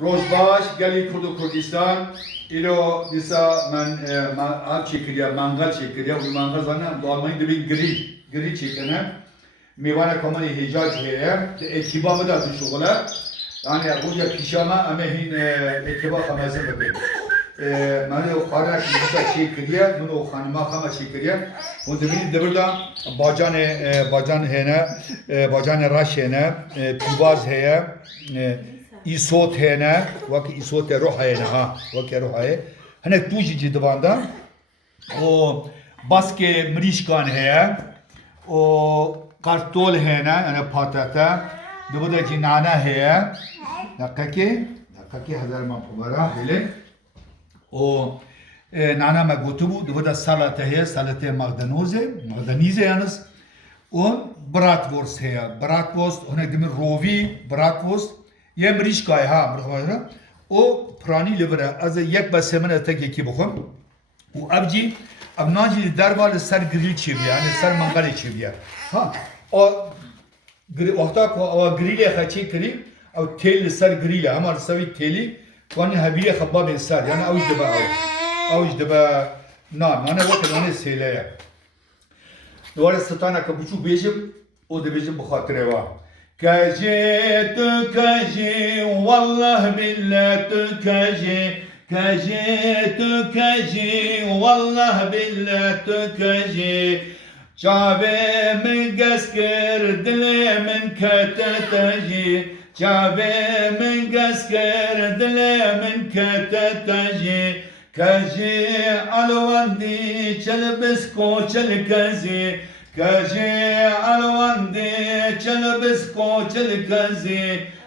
Rojbaş, geli Kurdu Kurdistan. İlo disa man av çekiriya, mangal çekiriya. Bu mangal zaten Almanya da bir gri çekene. Mevana kamanı hicac heye. Etibamı da düşüyorlar. Yani bu ya pijama ama hin etibam kaması bakıyor. Yani o kadar kimse çekiriya, bunu o hanıma kama çekiriya. Bu demin devirda bacan hene, bacan raş hene, pibaz heye. İsot hene, vaki isot ruh hene ha, vaki ruh hene. Hani tuji divanda o baske mrişkan heye, o kartol hene, yani patata, burada cinana heye. Nakaki hazar mapumara bile. O nana magotubu, burada salata heye, salata magdanize yalnız. O bratwurst heye, bratwurst, hani demin rovi, bratwurst. یه مریشکای ها برخواه او پرانی لبره از یک بسته من اتک یکی بخون و ابجی اب ناجی دربال سر گریل چی بیا یعنی سر منگل چی بیا ها او وقتا که او گریل خچی کری او تیل سر گریل همار سوی تیلی وانی هبیه خباب سر یعنی اوش دبا نان مانه وقت نانه سیله دواره ستانه که بچو بیشم او دبیشم بخاطره وام كجي والله بالله تكجي والله بالله تكجي جابي من قسكر دلي من كتتجي جابي من قسكر دلي من كتتجي كجي الوندي چلبسكو چلكزي كجي الوندي چلبسكو چلكزي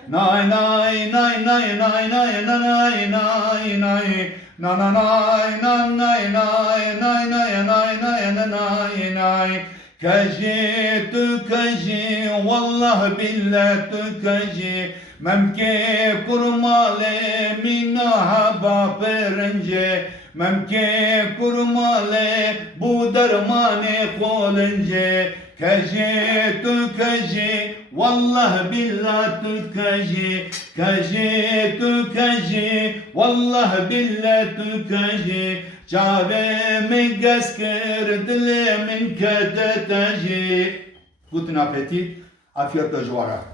ناي ناي ناي ناي ناي ناي ناي ناي ناي نا نا ناي ناي ناي ناي ناي ناي ناي ناي ناي كجي تكجي والله بالله تكجي ممكن كرمالي من هبا برنجي ممكن كرمالي بودرماني قولنجي كجي تكجي والله بالله تكجي تكجي والله بالله تكجي جابي من قسكر دلي من كتتجي. Guten Appetit, afiyet olsun.